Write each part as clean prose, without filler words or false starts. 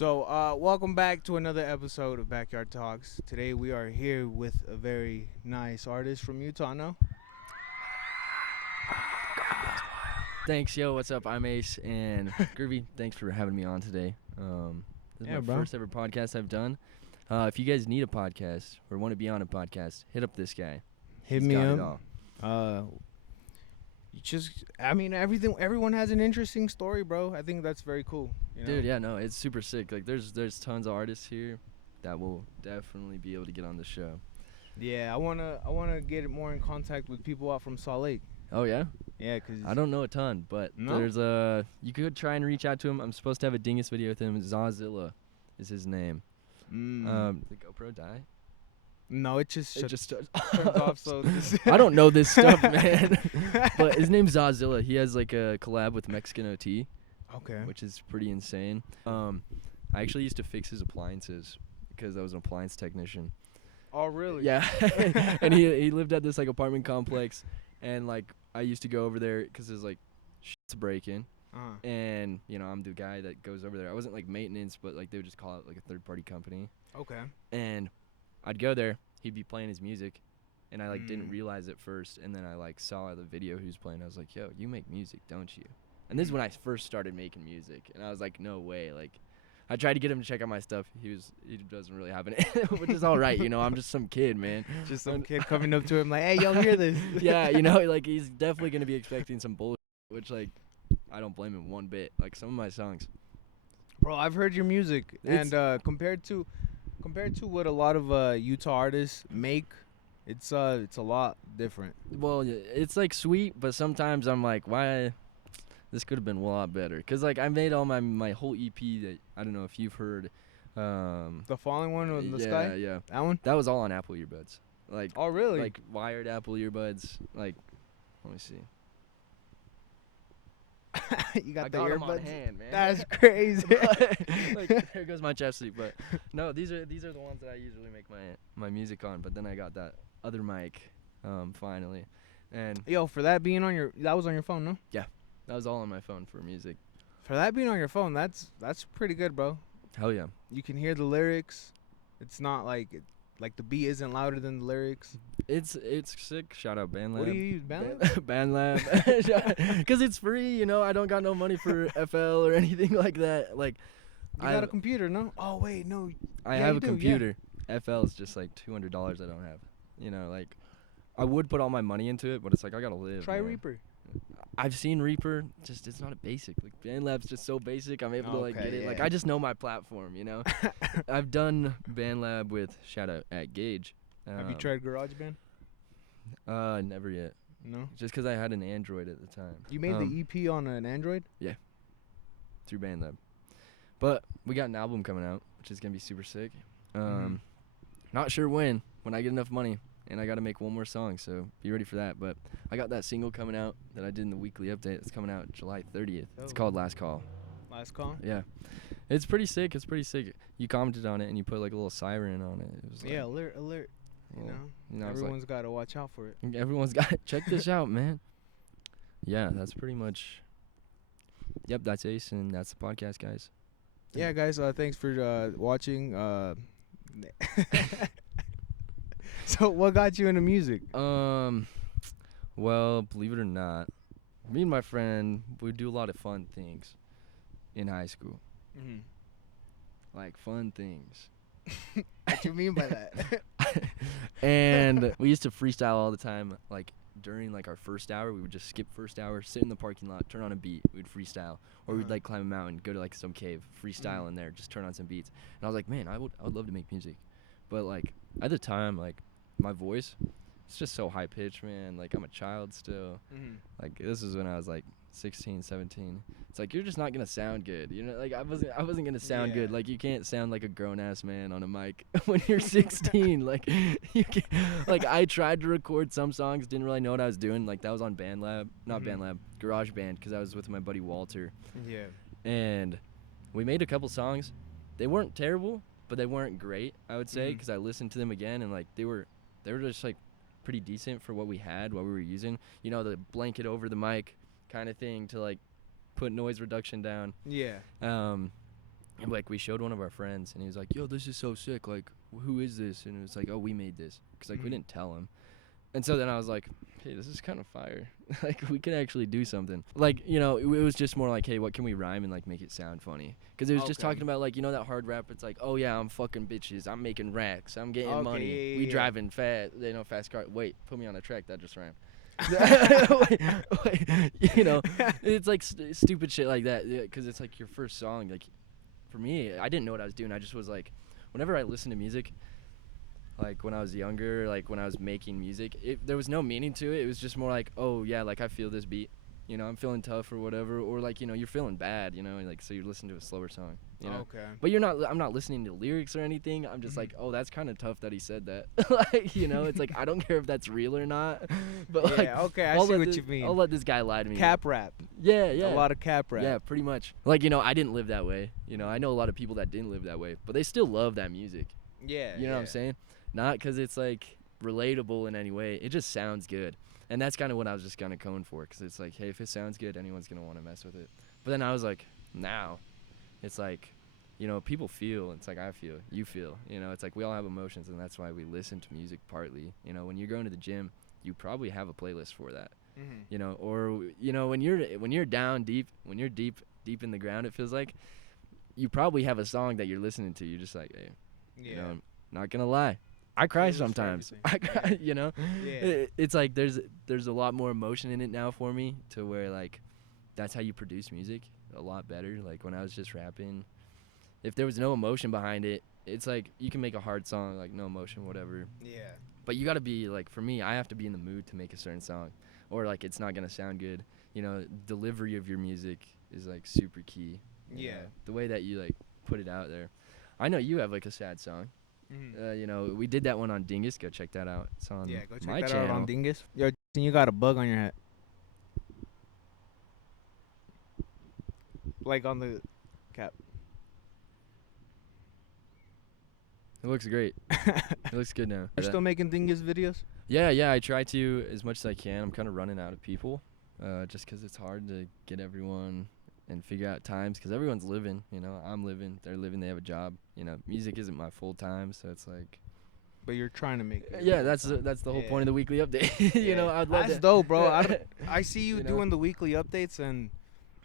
Welcome back to another episode of Backyard Talks. Today we are here with a very nice artist from Utah, no? Thanks, yo. What's up? I'm Ace and Groovy. Thanks for having me on today. This is my first ever podcast I've done. If you guys need a podcast or want to be on a podcast, hit up this guy. Hit me up. Everyone has an interesting story, bro. I think that's very cool. You know? Dude, yeah, no, it's super sick. Like, there's tons of artists here that will definitely be able to get on the show. Yeah, I wanna get more in contact with people out from Salt Lake. Oh yeah? Yeah, cause I don't know a ton, but there's you could try and reach out to him. I'm supposed to have a dingus video with him. Zawzilla is his name. The GoPro die? No, it just turns off. So I don't know this stuff, man. But his name's Zawzilla. He has like a collab with Mexican OT. Okay. Which is pretty insane. I actually used to fix his appliances because I was an appliance technician. Oh, really? Yeah. And he lived at this like apartment complex, and like I used to go over there because there's like shit's breaking. And you know, I'm the guy that goes over there. I wasn't like maintenance, but like they would just call it like a third party company. Okay. And I'd go there, he'd be playing his music, and I like didn't realize it first, and then I like saw the video he was playing. I was like, yo, you make music, don't you? And this is when I first started making music, and I was like, no way. Like, I tried to get him to check out my stuff. He doesn't really have it, which is all right, you know. I'm just some kid, man. Just some kid coming up to him like, hey, yo, hear this. Yeah, you know, like he's definitely gonna be expecting some bullshit, which like I don't blame him one bit. Like some of my songs, bro, I've heard your music, and compared to what a lot of Utah artists make, it's a lot different. Well, it's like sweet, but sometimes I'm like, why? This could have been a lot better. Cause like I made all my whole EP that I don't know if you've heard. The Falling One on the Sky? Yeah. That one? That was all on Apple earbuds. Like, oh, really? Like wired Apple earbuds. Like, let me see. You got I the got earbuds? 'em on hand, man. That's crazy. Like, there goes my chapstick. But no, these are the ones that I usually make my music on. But then I got that other mic, finally. And yo, for that being on that was on your phone, no? Yeah. That was all on my phone for music. For that being on your phone, that's pretty good, bro. Hell yeah. You can hear the lyrics. It's not like the beat isn't louder than the lyrics. It's sick. Shout out BandLab. What do you use, BandLab? BandLab. Because it's free, you know. I don't got no money for FL or anything like that. Like, you got a computer, no? Oh wait, no. I have a computer. Yeah. FL is just like $200 I don't have. You know, like I would put all my money into it, but it's like I gotta live. Try man. Reaper. I've seen Reaper, just it's not a basic. Like BandLab's just so basic. I'm able to like get it. Like I just know my platform, you know. I've done BandLab with shout out at Gage. Have you tried GarageBand? Never yet. No. Just because I had an Android at the time. You made the EP on an Android? Yeah. Through BandLab. But we got an album coming out, which is gonna be super sick. Not sure when I get enough money. And I got to make one more song, so be ready for that. But I got that single coming out that I did in the weekly update. It's coming out July 30th. It's called Last Call. Last Call? Yeah. It's pretty sick. You commented on it, and you put like a little siren on it. It was like, yeah, alert. You know everyone's got to watch out for it. Everyone's got to check this out, man. Yeah, that's pretty much. Yep, that's Ace, and that's the podcast, guys. Yeah, guys, thanks for watching. So what got you into music? Well, believe it or not, me and my friend would do a lot of fun things in high school. Like fun things. What do you mean by that? And we used to freestyle all the time. Like during like our first hour, we would just skip first hour, sit in the parking lot, turn on a beat, we'd freestyle, or we'd like climb a mountain, go to like some cave, freestyle in there, just turn on some beats. And I was like, man, I would love to make music, but like at the time, like my voice, it's just so high pitched, man. Like I'm a child still. Like this is when I was like 16, 17. It's like you're just not gonna sound good, you know. Like I wasn't gonna sound good. Like you can't sound like a grown ass man on a mic when you're 16. Like you can, like I tried to record some songs, didn't really know what I was doing. Like that was on BandLab, not BandLab, GarageBand, because I was with my buddy Walter. Yeah. And we made a couple songs. They weren't terrible, but they weren't great, I would say, because I listened to them again and like they were just like pretty decent for what we were using. You know, the blanket over the mic kind of thing to like put noise reduction down. Yeah. And like we showed one of our friends, and he was like, "Yo, this is so sick. Like, who is this?" And it was like, "Oh, we made this," because like we didn't tell him. And so then I was like, "Hey, this is kind of fire. Like, we could actually do something." Like, you know, it was just more like, "Hey, what can we rhyme and like make it sound funny?" Because it was just talking about like, you know, that hard rap. It's like, "Oh yeah, I'm fucking bitches. I'm making racks. I'm getting money. We driving fast. You know, fast car. Wait, put me on a track. That just rhymed." You know, it's like stupid shit like that. Because it's like your first song. Like, for me, I didn't know what I was doing. I just was like, whenever I listen to music, like when I was younger, like when I was making music, there was no meaning to it. It was just more like, oh yeah, like I feel this beat, you know, I'm feeling tough or whatever, or like, you know, you're feeling bad, you know, like so you listen to a slower song, you know. Okay. But I'm not listening to lyrics or anything. I'm just like, oh, that's kind of tough that he said that. Like, you know, it's like I don't care if that's real or not. But like, okay, I see what you mean. I'll let this guy lie to me. Cap rap. Yeah. A lot of cap rap. Yeah, pretty much. Like, you know, I didn't live that way. You know, I know a lot of people that didn't live that way, but they still love that music. Yeah. You know what I'm saying? Not because it's like relatable in any way. It just sounds good. And that's kind of what I was just kind of going for, because it's like, hey, if it sounds good, anyone's going to want to mess with it. But then I was like, now, it's like, you know, people feel, it's like I feel, you feel, you know, it's like we all have emotions, and that's why we listen to music partly. You know, when you're going to the gym, you probably have a playlist for that. You know, or, you know, when you're down deep, when you're deep in the ground, it feels like, you probably have a song that you're listening to. You're just like, hey, you know, I'm not going to lie. I cry sometimes. I cry, you know? Yeah. It's like there's a lot more emotion in it now for me, to where like that's how you produce music a lot better. Like when I was just rapping, if there was no emotion behind it, it's like you can make a hard song like no emotion, whatever. Yeah. But you got to be like, for me, I have to be in the mood to make a certain song, or like it's not going to sound good. You know, delivery of your music is like super key. You know, the way that you like put it out there. I know you have like a sad song. You know, we did that one on Dingus. Go check that out. It's on go check my that channel. out on Dingus. Yo, you got a bug on your hat. Like on the cap. It looks great. It looks good now. You're still making Dingus videos? Yeah, I try to as much as I can. I'm kind of running out of people, just because it's hard to get everyone and figure out times, because everyone's living, you know. I'm living, they're living, they have a job. You know, music isn't my full time, so it's like. But you're trying to make it. Yeah, that's the whole point of the weekly update. You know, I'd love that's dope, bro. I see you doing the weekly updates, and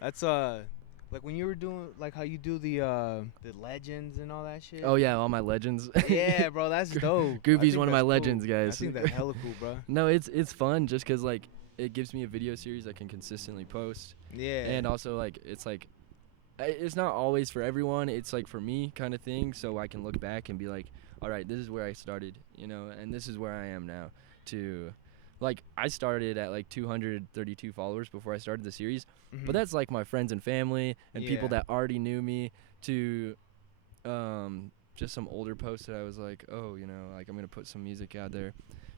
that's like when you were doing like how you do the legends and all that shit. Oh yeah, all my legends. Yeah, bro, that's dope. Groovy's one of my legends, guys. I think that's hella cool, bro. No, it's fun just because like it gives me a video series I can consistently post. Yeah. And also like it's not always for everyone. It's like for me kind of thing, so I can look back and be like, all right, this is where I started, you know, and this is where I am now. Like I started at like 232 followers before I started the series, but that's like my friends and family and people that already knew me, to just some older posts that I was like, oh, you know, like I'm gonna put some music out there.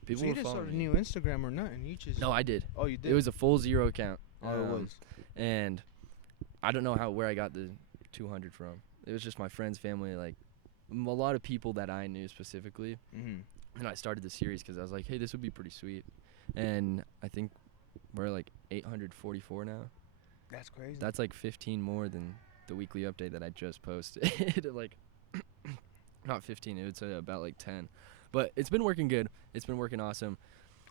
People so you didn't start a new Instagram or nothing? You just No, I did. Oh, you did. It was a full 0 account. Oh, it was. And I don't know where I got the 200 from. It was just my friends, family, like a lot of people that I knew specifically. And I started the series because I was like, hey, this would be pretty sweet. And I think we're like 844 now. That's crazy. That's like 15 more than the weekly update that I just posted. Like, not 15, it would say about like 10. But it's been working good. It's been working awesome.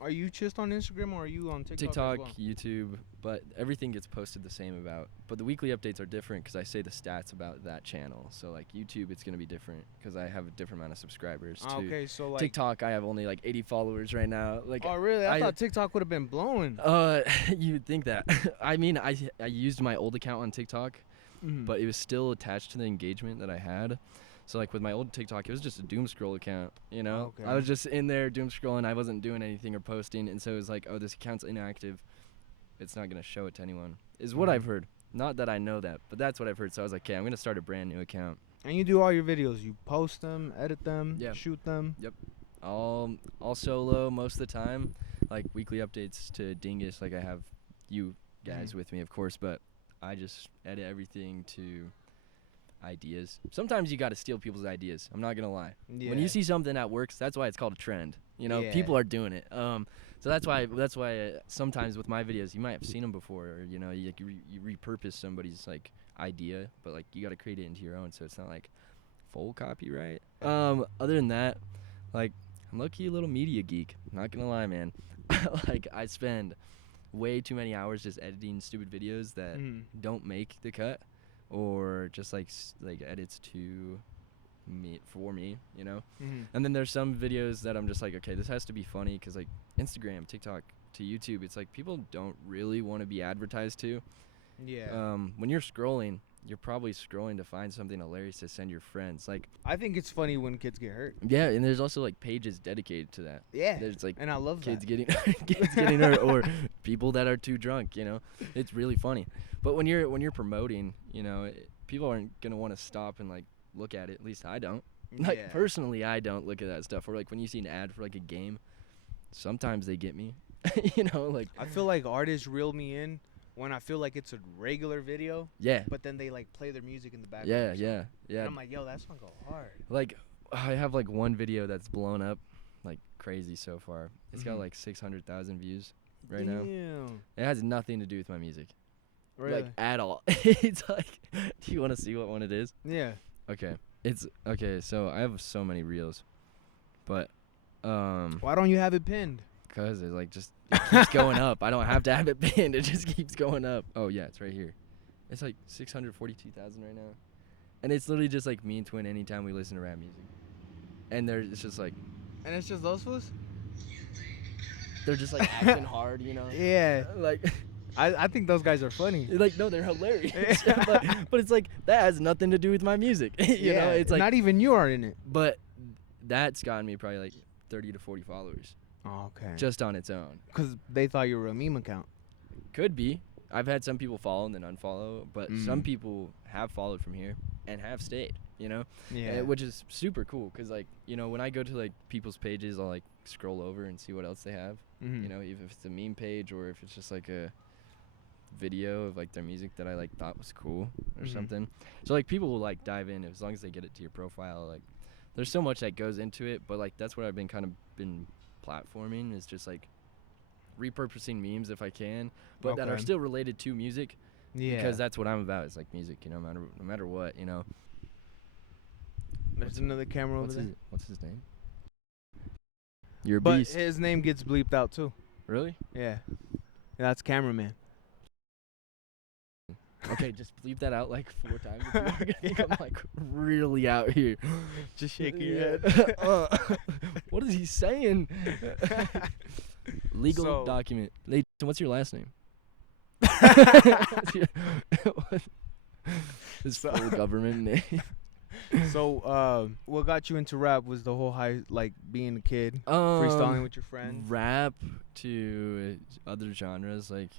Are you just on Instagram, or are you on TikTok? TikTok, as well? YouTube, but everything gets posted the same about. But the weekly updates are different because I say the stats about that channel. So like YouTube, it's gonna be different because I have a different amount of subscribers. Okay, so like TikTok, I have only like 80 followers right now. Like. Oh really? I thought TikTok would have been blowing. You'd think that. I mean, I used my old account on TikTok, but it was still attached to the engagement that I had. So like with my old TikTok, it was just a doom scroll account, you know? Okay. I was just in there doom scrolling. I wasn't doing anything or posting, and so it was like, oh, this account's inactive. It's not going to show it to anyone, is what I've heard. Not that I know that, but that's what I've heard. So I was like, okay, I'm going to start a brand new account. And you do all your videos. You post them, edit them, shoot them. Yep. All solo most of the time. Like weekly updates to Dingus, like I have you guys with me, of course, but I just edit everything to ideas. Sometimes you got to steal people's ideas. I'm not gonna lie. Yeah. When you see something that works, that's why it's called a trend. You know, people are doing it. So that's why sometimes with my videos, you might have seen them before, or you know, you repurpose somebody's like idea, but like you got to create it into your own, so it's not like full copyright. Other than that, like I'm low-key a little media geek. Not gonna lie, man. Like I spend way too many hours just editing stupid videos that don't make the cut, or just like edits to me for me, you know. And then there's some videos that I'm just like, okay, this has to be funny, because like Instagram, TikTok to YouTube, it's like people don't really want to be advertised to. When you're scrolling, you're probably scrolling to find something hilarious to send your friends. Like, I think it's funny when kids get hurt. yeah, and there's also like pages dedicated to that. Yeah, there's like and I love kids that. getting hurt, or people that are too drunk, you know. It's really funny. But when you're promoting, you know, people aren't gonna want to stop and like look at it. At least I don't. Like personally, I don't look at that stuff. Or like when you see an ad for like a game, sometimes they get me. You know, like I feel like artists reel me in when I feel like it's a regular video. Yeah. But then they like play their music in the background. Yeah. And I'm like, yo, that song go hard. Like I have like one video that's blown up like crazy so far. It's got like 600,000 views right now. It has nothing to do with my music. Really? Like at all. It's like, do you want to see what one it is? Yeah. Okay. It's okay, so I have so many reels. But why don't you have it pinned? Cause it like just it keeps going up. I don't have to have it pinned. It just keeps going up. Oh yeah, it's right here. It's like 642,000 right now, and it's literally just like me and Twin anytime we listen to rap music. And it's just like. And it's just those fools. They're just like acting hard, you know. Yeah. Like. I think those guys are funny. Like, no, they're hilarious. but it's like that has nothing to do with my music. You know, it's like not even you are in it. But that's gotten me probably like 30 to 40 followers. Oh, okay. Just on its own. Because they thought you were a meme account. Could be. I've had some people follow and then unfollow, but some people have followed from here and have stayed, you know? Yeah. Which is super cool, because, like, you know, when I go to, like, people's pages, I'll, like, scroll over and see what else they have. You know, even if it's a meme page or if it's just, like, a video of, like, their music that I, like, thought was cool or something. So, like, people will, like, dive in as long as they get it to your profile. Like, there's so much that goes into it, but, like, that's what I've been platforming, is just, like, repurposing memes if I can, but that are still related to music. Yeah. Because that's what I'm about, is like music, you know, no matter what, you know. There's another camera over there. What's his name? You're a but beast. His name gets bleeped out too. Really? Yeah. That's cameraman. Okay, just bleep that out like 4 times. If you're gonna think I'm like really out here. Just shaking your head. What is he saying? Legal document. What's your last name? His full government name. So, what got you into rap was the whole like being a kid, freestyling with your friends? Rap to other genres, like,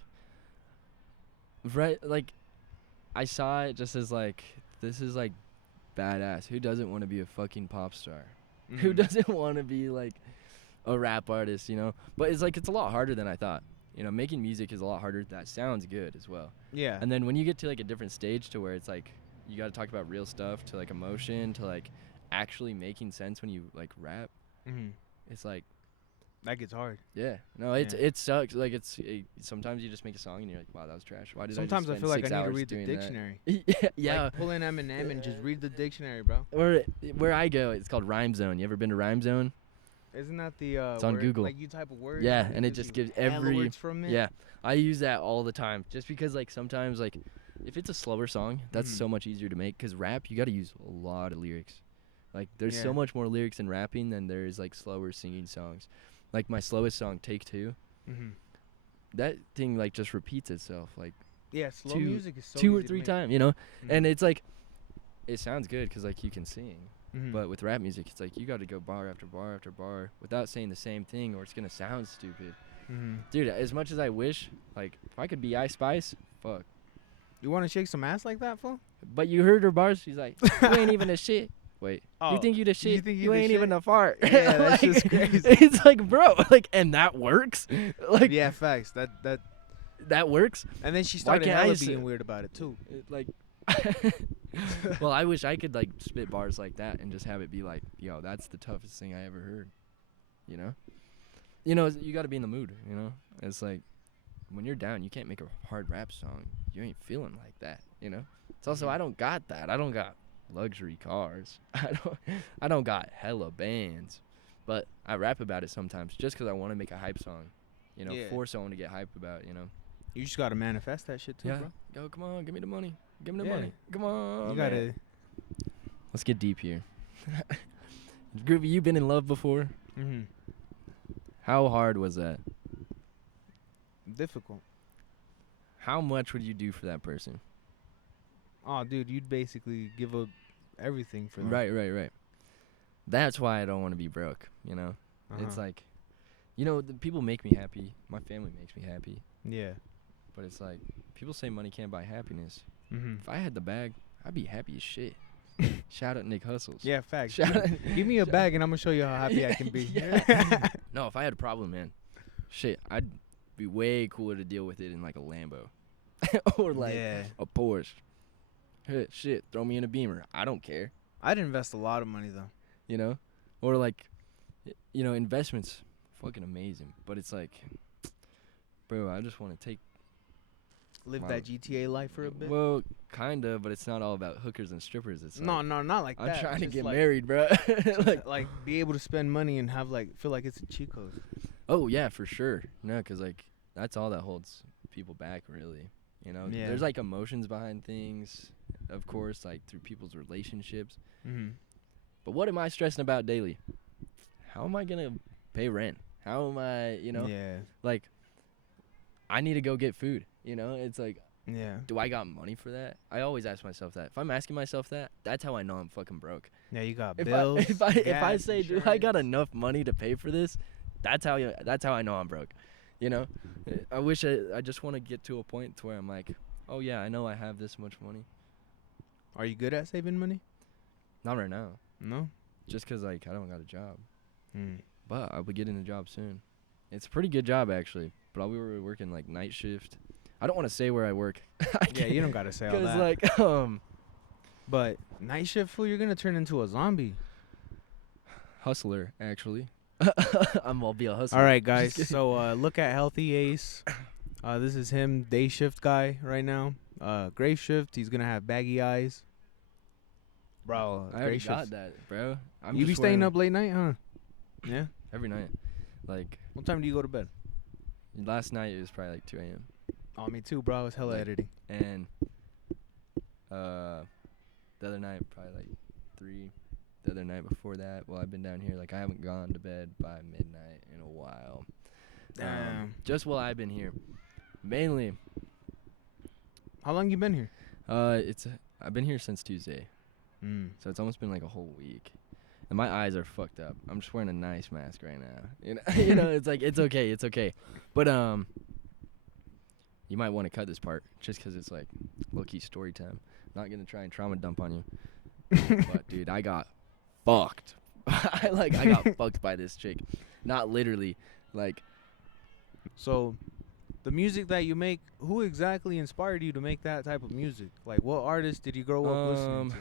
right, like, I saw it just as like, this is like badass. Who doesn't want to be a fucking pop star? Who doesn't want to be like a rap artist, you know? But it's like, it's a lot harder than I thought. You know, making music is a lot harder. That sounds good as well. Yeah. And then when you get to like a different stage to where it's like, you got to talk about real stuff, to like emotion, to like actually making sense when you like rap. It's like, that gets hard. Yeah. No, it sucks. Like sometimes you just make a song and you're like, wow, that was trash. Why did sometimes I just feel like I need to read the dictionary. Yeah. Like pull in Eminem and just read the dictionary, bro. Or where I go, it's called Rhyme Zone. You ever been to Rhyme Zone? Isn't that the it's on Google. Like you type a word. Yeah, and it just gives every words from it. Yeah. I use that all the time, just because like sometimes like if it's a slower song, that's so much easier to make, cuz rap you got to use a lot of lyrics. Like there's so much more lyrics in rapping than there is like slower singing songs. Like my slowest song, Take Two, that thing like just repeats itself like slow music is so 2 or 3 times, you know. And it's like, it sounds good because like you can sing, but with rap music it's like you got to go bar after bar after bar without saying the same thing, or it's gonna sound stupid. Dude, as much as I wish, like, if I could be Ice Spice, fuck. You want to shake some ass like that, fool? But you heard her bars. She's like, you ain't even a shit. Wait, you think you the shit? You ain't even a fart. Yeah, that's like, just crazy. It's like, bro, like, and that works. Like, yeah, facts. That works. And then she started hella being weird about it too. Like, well, I wish I could like spit bars like that and just have it be like, yo, that's the toughest thing I ever heard. You know? You know, you got to be in the mood, you know? It's like, when you're down, you can't make a hard rap song. You ain't feeling like that, you know? It's also I don't got that. I don't got luxury cars. I don't got hella bands. But I rap about it sometimes just because I want to make a hype song, for someone to get hype about. You just gotta manifest that shit too, Yeah. bro. Go, come on, give me the money. Give me the Yeah. money. Come on. You man. gotta. Let's get deep here. Groovy, you been in love before? Mm-hmm. How hard was that? Difficult. How much would you do for that person? Oh, dude, you'd basically give up everything for them. Right. That's why I don't want to be broke, It's like, the people make me happy. My family makes me happy. Yeah. But it's like, people say money can't buy happiness. Mm-hmm. If I had the bag, I'd be happy as shit. Shout out Nick Hustles. Yeah, facts. Shout Give me a bag and I'm gonna show you how happy I can be. Yeah. No, if I had a problem, man, shit, I'd be way cooler to deal with it in like a Lambo. Or like a Porsche. Hey, shit, throw me in a Beamer. I don't care. I'd invest a lot of money though. Or like, investments, fucking amazing. But it's like, bro, I just want to Live that GTA life for a bit. Well, kind of, but it's not all about hookers and strippers. It's no, like, not like I'm that. trying to Just get like, married, bro. like be able to spend money and have feel like it's a cheat code. Oh yeah, for sure. No, 'cause like that's all that holds people back, really. Yeah. There's like emotions behind things, of course, like through people's relationships. Mm-hmm. But what am I stressing about daily? How am I gonna pay rent? How am I, Yeah. like, I need to go get food. It's like, Yeah. do I got money for that? I always ask myself that. If I'm asking myself that, that's how I know I'm fucking broke. Yeah, you got If bills. if I gas, say, insurance. do I got enough money to pay for this? That's how I know I'm broke. I wish I just want to get to a point to where I'm like, oh yeah, I know I have this much money. Are you good at saving money? Not right now, No. just 'cause like I don't got a job. Mm. But I'll be getting a job soon. It's a pretty good job actually, but I'll be working like night shift. I don't want to say where I work. Yeah, you don't gotta say all 'Cause that. like But night shift, fool, you're gonna turn into a zombie. hustler actually. I'll be a hustler. All right, guys. Just kidding. So look at Healthy Ace. This is him, day shift guy right now. Gray shift, he's gonna have baggy eyes. Bro, I already gray got shift. that, bro. You be staying up late night, huh? Yeah. every night. Like What time do you go to bed? last night it was probably like 2 a.m. Oh, me too, bro. I was hella Like, editing. And the other night probably like 3. The other night before that, well, I've been down here. Like I haven't gone to bed by midnight in a while. Damn. Just while I've been here, mainly. How long you been here? I've been here since Tuesday, so it's almost been like a whole week, and my eyes are fucked up. I'm just wearing a nice mask right now. It's like it's okay, but you might want to cut this part just 'cause it's like low-key story time. Not gonna try and trauma dump on you, but dude, I got fucked. I got fucked by this chick, not literally, like. So, the music that you make, who exactly inspired you to make that type of music? Like, what artist did you grow up listening to?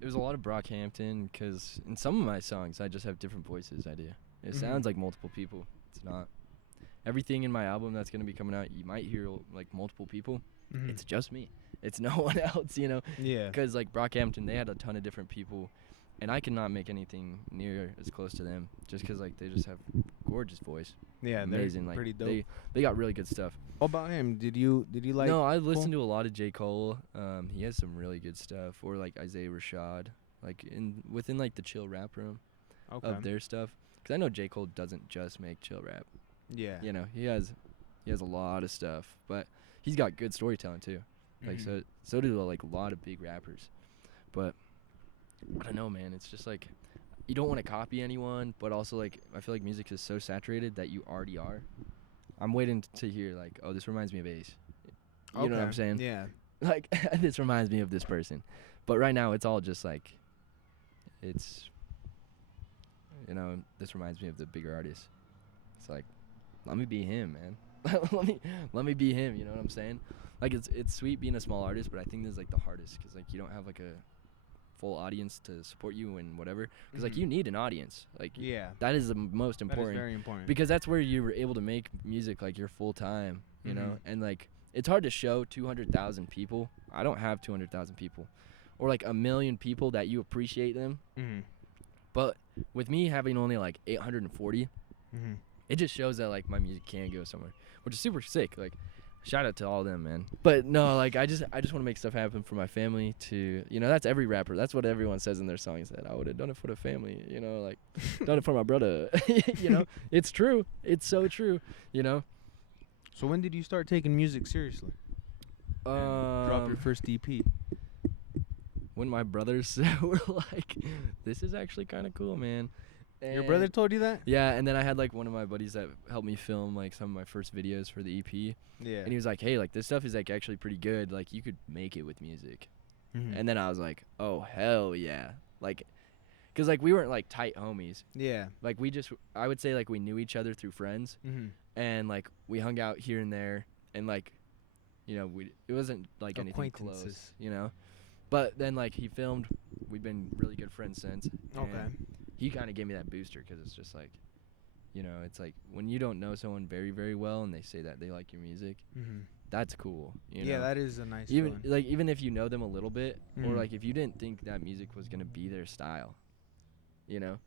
It was a lot of Brockhampton, 'cause in some of my songs I just have different voices. It sounds like multiple people. It's not. Everything in my album that's gonna be coming out, you might hear like multiple people. Mhm. It's just me. It's no one else, Yeah. Because like Brockhampton, they had a ton of different people, and I cannot make anything near as close to them, just 'cause like they just have gorgeous voice. Yeah, Amazing. they're Like pretty dope. they got really good stuff. What about him? Did you like? No, I listened to a lot of J. Cole. He has some really good stuff, or like Isaiah Rashad, like within like the chill rap room of their stuff. 'Cause I know J. Cole doesn't just make chill rap. Yeah. He has a lot of stuff, but he's got good storytelling too. Like so do like a lot of big rappers. But I don't know, man. It's just like you don't want to copy anyone, but also like I feel like music is so saturated that you already are. I'm waiting to hear like, oh, this reminds me of Ace. You know what I'm saying? Yeah. Like this reminds me of this person. But right now it's all just like it's this reminds me of the bigger artists. It's like let me be him, man. let me be him, you know what I'm saying? Like it's sweet being a small artist, but I think this is like the hardest 'cause like you don't have like a full audience to support you and whatever, because like you need an audience, like that is the most important. That is very important, because that's where you were able to make music like your full time, you know, and like it's hard to show 200,000 people. I don't have 200,000 people, or like 1 million people that you appreciate them. Mm-hmm. But with me having only like 840, Mm-hmm. it just shows that like my music can go somewhere, which is super sick. Like, shout out to all them, man. But no, like I just want to make stuff happen for my family. To that's every rapper. That's what everyone says in their songs, that I would have done it for the family. Like done it for my brother. It's true. It's so true. So when did you start taking music seriously? Drop your first EP. When my brothers were like, "This is actually kind of cool, man." Your brother told you that? Yeah, and then I had like one of my buddies that helped me film like some of my first videos for the EP. Yeah. And he was like, "Hey, like this stuff is like actually pretty good. Like you could make it with music." Mm-hmm. And then I was like, "Oh hell yeah!" Like, cause like we weren't like tight homies. Yeah. Like I would say like we knew each other through friends, Mm-hmm. and like we hung out here and there, and like, it wasn't like anything close, But then like he filmed. We've been really good friends since. Okay. He kind of gave me that booster, because it's just like, it's like when you don't know someone very, very well and they say that they like your music, Mm-hmm. that's cool. Yeah, that is a nice even feeling. like even if you know them a little bit, or Mhm. like if you didn't think that music was gonna be their style, and then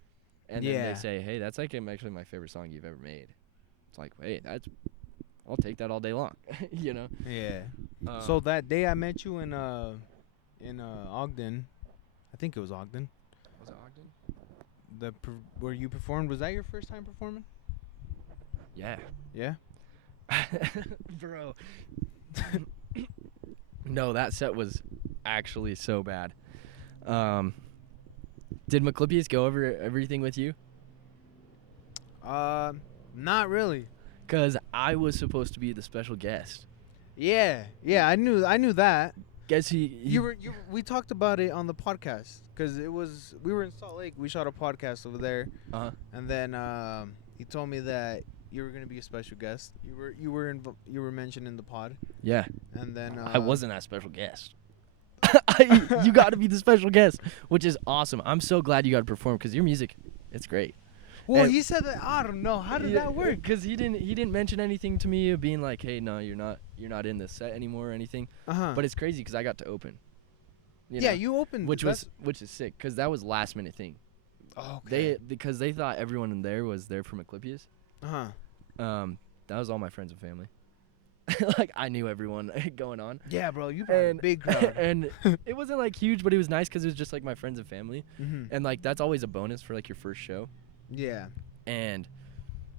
Yeah. they say, "Hey, that's like actually my favorite song you've ever made." It's like, hey, I'll take that all day long, Yeah. So that day I met you in Ogden, I think it was Ogden. Was it Ogden? Where you performed, was that your first time performing? Yeah. Yeah. Bro. No, that set was actually so bad. Did McClippius go over everything with you? Not really. Cause I was supposed to be the special guest. Yeah. I knew that. Guess We talked about it on the podcast, because we were in Salt Lake. We shot a podcast over there. Uh-huh. And then he told me that you were gonna be a special guest. You were mentioned in the pod. Yeah. And then I wasn't that special guest. You got to be the special guest, which is awesome. I'm so glad you got to perform, because your music, it's great. Well, And he said that. I don't know. How did that work? Because he didn't mention anything to me of being like, "Hey, no, you're not in this set anymore" or anything. But it's crazy because I got to open. You opened. Which is sick, because that was last minute thing. Oh, okay. Because they thought everyone in there was there for Eclipius. That was all my friends and family. Like I knew everyone going on. Yeah, bro, you brought a big crowd. And it wasn't like huge, but it was nice because it was just like my friends and family. Mm-hmm. And like that's always a bonus for like your first show. Yeah. And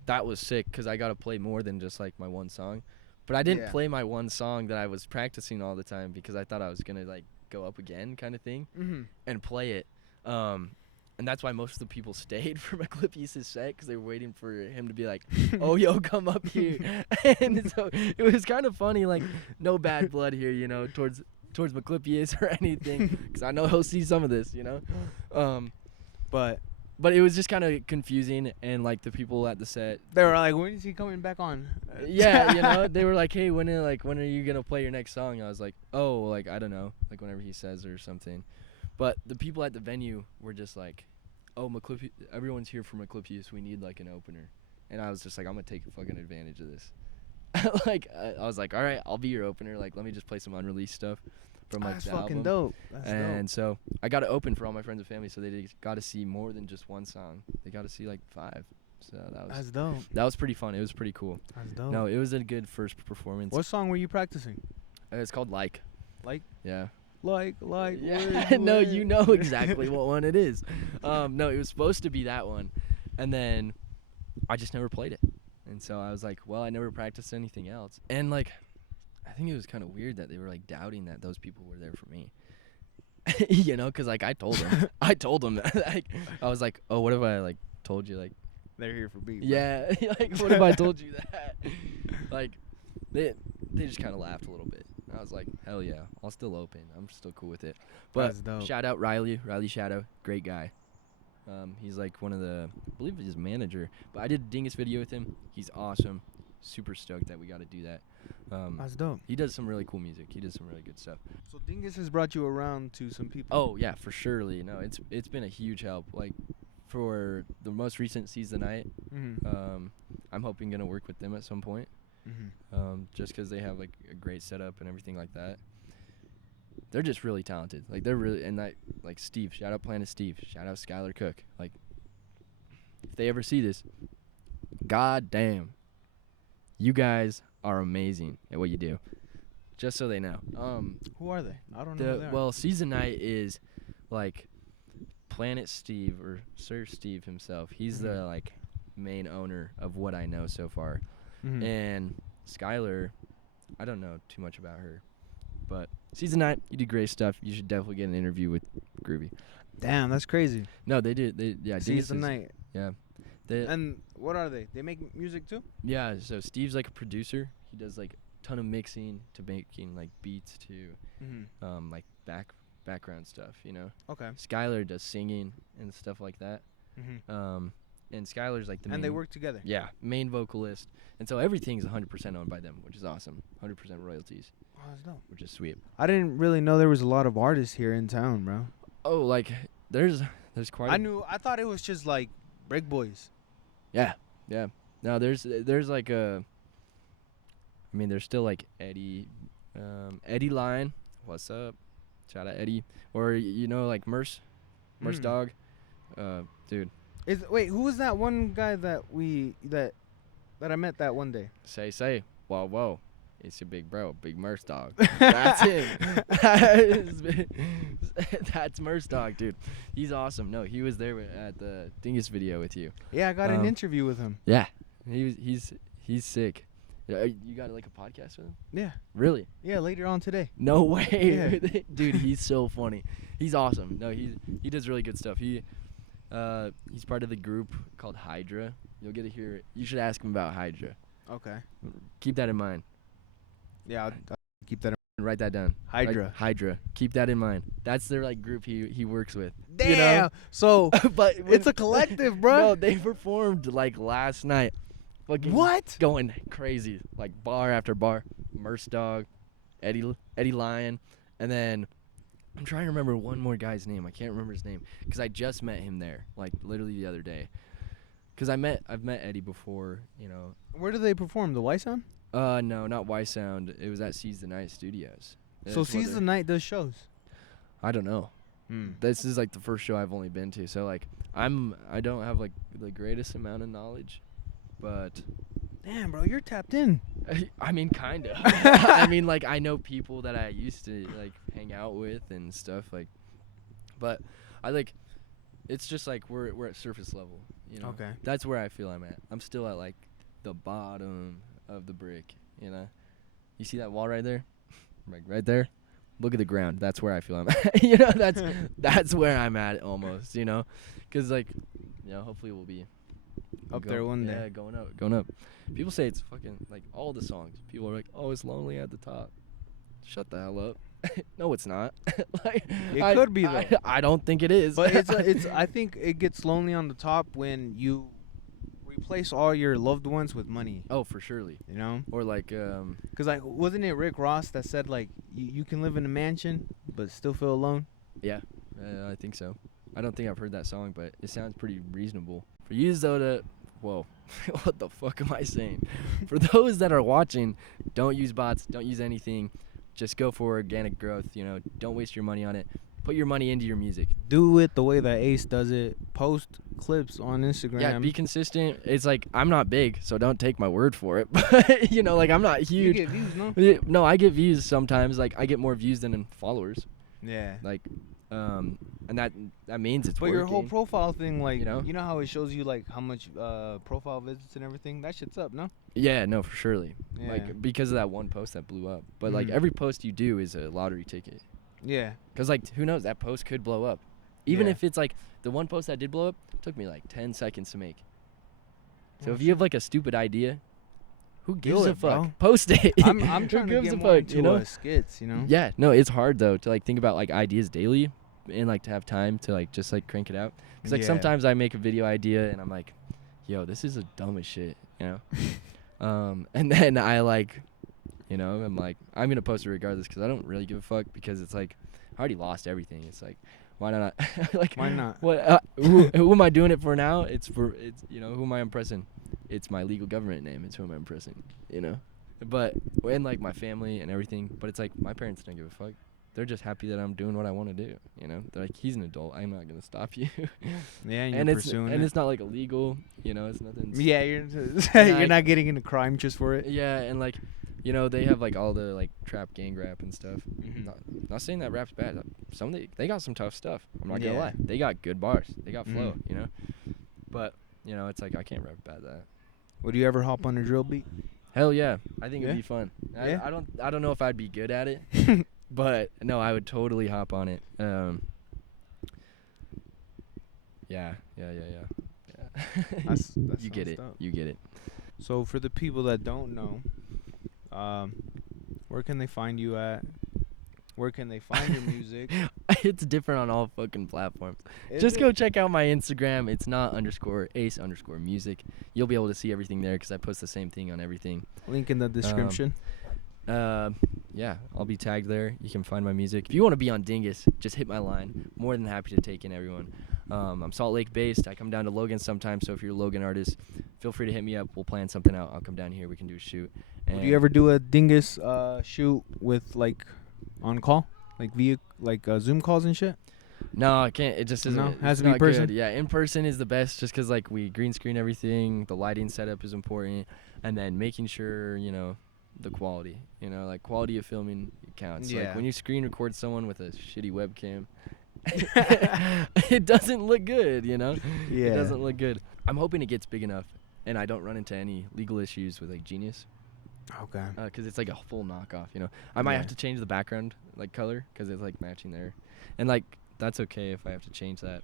that was sick because I got to play more than just like my one song. But I didn't play my one song that I was practicing all the time, because I thought I was going to like go up again kind of thing, and play it. And that's why most of the people stayed for Eclipius' set, because they were waiting for him to be like, "Oh, yo, come up here." And so it was kind of funny, like no bad blood here, towards Eclipius or anything, because I know he'll see some of this, But it was just kind of confusing, and like the people at the set, they were like, "When is he coming back on?" Yeah, they were like, "Hey, when are you gonna play your next song?" I was like, "Oh, like I don't know, like whenever he says or something." But the people at the venue were just like, "Oh, everyone's here for Eclipius. We need like an opener." And I was just like, "I'm gonna take fucking advantage of this." Like I was like, "All right, I'll be your opener. Like let me just play some unreleased stuff from like That's the fucking album." dope. That's And dope. so I got to open for all my friends and family, so they got to see more than just one song. They got to see like 5. So That's dope. that was pretty fun. It was pretty cool. That's dope. No, it was a good first performance. What song were you practicing? It's called Like. Like? Yeah. Like. Yeah. No, you know exactly what one it is. No, it was supposed to be that one, and then I just never played it. And so I was like, well, I never practiced anything else. And like, I think it was kind of weird that they were like doubting that those people were there for me. Because like I told them that, like I was like, oh, what if I like told you like they're here for beat? Yeah, like what if I told you that? Like they just kind of laughed a little bit. I was like, hell yeah, I'll still open. I'm still cool with it. But That's dope. shout out Riley Shadow, great guy. He's like one of the, I believe he's manager. But I did a Dingus video with him. He's awesome. Super stoked that we got to do that. That's dope. He does some really cool music. He does some really good stuff. So Dingus has brought you around to some people. Oh yeah, for surely. No, it's been a huge help. Like for the most recent Seize the Night, I'm hoping gonna work with them at some point. Just because they have like a great setup and everything like that. They're just really talented. Like they're really, and that, like Steve, shout out Planet Steve, shout out Skylar Cook. Like if they ever see this, god damn, you guys are amazing at what you do. Just so they know. Who are they? I don't know who they are. Well, Season Night is like Planet Steve or Sir Steve himself. He's the like main owner of what I know so far. And Skylar, I don't know too much about her, but Season Night, you do great stuff. You should definitely get an interview with Groovy. Damn, that's crazy. No, they did. Yeah, Season Night. Yeah. And what are they? They make music too? Yeah, so Steve's like a producer. He does like a ton of mixing to making like beats to like background stuff, you know. Okay. Skylar does singing and stuff like that. And Skylar's like the main. And they work together. Yeah, main vocalist. And so everything's 100% owned by them, which is awesome. 100% royalties. Oh, that's dope. Which is sweet. I didn't really know there was a lot of artists here in town, bro. Oh, like there's quite. I thought it was just like Break Boys. Yeah. No, there's like a. I mean, there's still like Eddie Line. What's up? Shout out Eddie. Or you know, like Merce Dog. Dude. Wait, who was that one guy that I met that one day? Say, whoa. It's your big bro, Big Merce Dog. That's him. That's Merce Dog, dude. He's awesome. No, he was there at the Dingus video with you. Yeah, I got an interview with him. Yeah, he's sick. You got like a podcast with him? Yeah. Really? Yeah, later on today. No way. Yeah. Dude, he's so funny. He's awesome. No, he does really good stuff. He's part of the group called Hydra. You'll get to hear it. You should ask him about Hydra. Okay. Keep that in mind. Yeah, I'll keep that in mind. Write that down. Hydra. Hydra. Keep that in mind. That's their like group he works with. Damn. You know? So but it's a collective, bro. No, they performed like last night. Fucking what? Going crazy, like bar after bar. Merce Dog, Eddie Lion, and then I'm trying to remember one more guy's name. I can't remember his name because I just met him there, like literally the other day. Cause I've met Eddie before, you know. Where do they perform? The White Sound? No, not Y Sound. It was at Seize the Night Studios. So Seize the Night does shows? I don't know. This is like the first show I've only been to, so like I don't have like the greatest amount of knowledge, but damn, bro, you're tapped in. I mean, kinda. I mean, like I know people that I used to like hang out with and stuff, like, but I like. It's just like we're at surface level, you know. Okay. That's where I feel I'm at. I'm still at like the bottom of the brick, you know. You see that wall right there? Like right there? Look at the ground. That's where I feel I'm at. You know, that's where I'm at almost, you know. Cuz like, you know, hopefully we'll be up there one day. Yeah, going up. People say it's fucking like all the songs. People are like, "Oh, it's lonely at the top." Shut the hell up. No, it's not. Like, it could be though. I don't think it is. But it's. I think it gets lonely on the top when you replace all your loved ones with money. Oh, for surely. You know. Or like, cause like, wasn't it Rick Ross that said like you can live in a mansion but still feel alone? Yeah, I think so. I don't think I've heard that song, but it sounds pretty reasonable. For you though to, whoa, what the fuck am I saying? For those that are watching, don't use bots. Don't use anything. Just go for organic growth, you know. Don't waste your money on it. Put your money into your music. Do it the way that Ace does it. Post clips on Instagram. Yeah, be consistent. It's like, I'm not big, so don't take my word for it. But, you know, like, I'm not huge. You get views, no? No, I get views sometimes. Like, I get more views than followers. Yeah. Like, and that means it's but working. Your whole profile thing, like, you know how it shows you, like, how much profile visits and everything? That shit's up, no? Yeah, no, for surely. Yeah. Like, because of that one post that blew up. But, like, every post you do is a lottery ticket. Yeah. Because, like, who knows? That post could blow up. Even if it's, like, the one post that did blow up took me, like, 10 seconds to make. So if you have, like, a stupid idea, who gives a fuck? Bro. Post it. I'm trying to get more into skits, you know? Yeah, no, it's hard, though, to, like, think about, like, ideas daily and, like, to have time to, like, just, like, crank it out. Because, like, sometimes I make a video idea and I'm like, yo, this is the dumbest shit, you know? And then I, like, you know, I'm like, I'm going to post it regardless because I don't really give a fuck because it's, like, I already lost everything. It's, like, why not? Like, why not? What? Who am I doing it for now? It's, you know, who am I impressing? It's my legal government name. It's who I'm impressing, you know? But and like my family and everything. But it's like my parents don't give a fuck. They're just happy that I'm doing what I want to do. You know, they're like, he's an adult. I'm not gonna stop you. Yeah, and and you're it's pursuing and it. it's not like illegal. You know, it's nothing. Yeah, you're I- you're not getting into crime just for it. Yeah, and like, you know, they have like all the like trap gang rap and stuff. Mhm. Not saying that rap's bad. Some they got some tough stuff. I'm not gonna Yeah. lie. They got good bars. They got flow. Mhm. You know, but you know, it's like I can't rap about that. Would you ever hop on a drill beat? Hell yeah, I think Yeah? it'd be fun. Yeah? I don't know if I'd be good at it, but no, I would totally hop on it. Yeah. That You get sounds it. dope. You get it. So for the people that don't know, where can they find you at? Where can they find your music? It's different on all fucking platforms. Is Just it? go check out my Instagram. It's not_ace_music. You'll be able to see everything there because I post the same thing on everything. Link in the description. Yeah, I'll be tagged there. You can find my music. If you want to be on Dingus, just hit my line. More than happy to take in everyone. I'm Salt Lake based. I come down to Logan sometimes, so if you're a Logan artist, feel free to hit me up. We'll plan something out. I'll come down here. We can do a shoot. Would you ever do a Dingus shoot with like on call, like via Zoom calls and shit? No, I can't. It just isn't. No? It's Has to be not person? good. Yeah, in person is the best just 'cause like we green screen everything. The lighting setup is important. And then making sure, you know, the quality. You know, like quality of filming counts. Yeah. Like when you screen record someone with a shitty webcam, it doesn't look good, you know? Yeah. It doesn't look good. I'm hoping it gets big enough and I don't run into any legal issues with like Genius. Okay. 'Cause it's like a full knockoff, you know. I might Yeah. have to change the background like color 'cause it's like matching there. And like that's okay if I have to change that.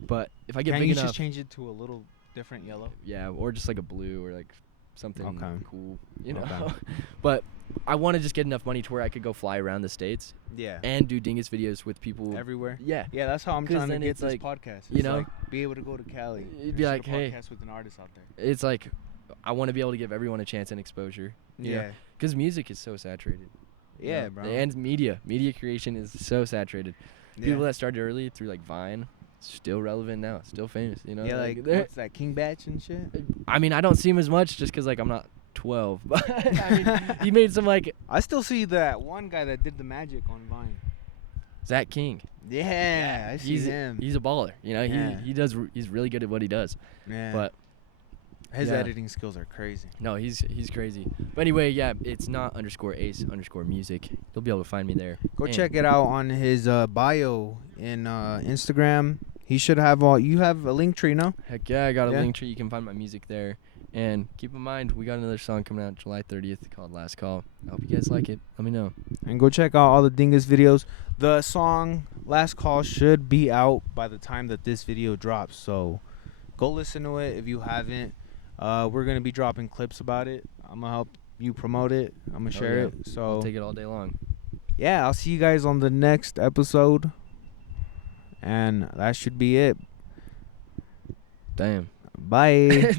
But if I get Can't big you enough, just change it to a little different yellow? yeah, or just like a blue or like something Okay. cool, you know. Okay. But I want to just get enough money to where I could go fly around the states Yeah. and do Dingus videos with people. Everywhere. Yeah. Yeah, that's how I'm 'Cause trying to then get it's this like, podcast. you It's know, like, be able to go to Cali. It'd and be shoot like, a hey. podcast with an artist out there. It's like I want to be able to give everyone a chance and exposure. Yeah. Because music is so saturated. you Yeah, know? bro. And media creation is so saturated. Yeah. People that started early through like Vine, still relevant now, still famous. You know. Yeah, like they're- what's that, King Batch and shit? I mean, I don't see him as much just 'cause like I'm not 12, but I mean, he made some like I still see that one guy that did the magic on Vine. Zach King. Yeah, I see he's him. He's a baller. You know, Yeah. he's really good at what he does. Yeah. But his yeah. editing skills are crazy. no, he's crazy. But anyway, yeah, it's not _ace_music. You'll be able to find me there. Go And check it out on his bio in Instagram. He should have all. You have a link tree, no? Heck yeah, I got a Yeah. link tree. You can find my music there. And keep in mind, we got another song coming out July 30th called Last Call. I hope you guys like it. Let me know. And go check out all the Dingus videos. The song Last Call should be out by the time that this video drops. So go listen to it if you haven't. We're going to be dropping clips about it. I'm going to help you promote it. I'm going to Hell share yeah. it. So I'll take it all day long. yeah, I'll see you guys on the next episode. And that should be it. Damn. Bye.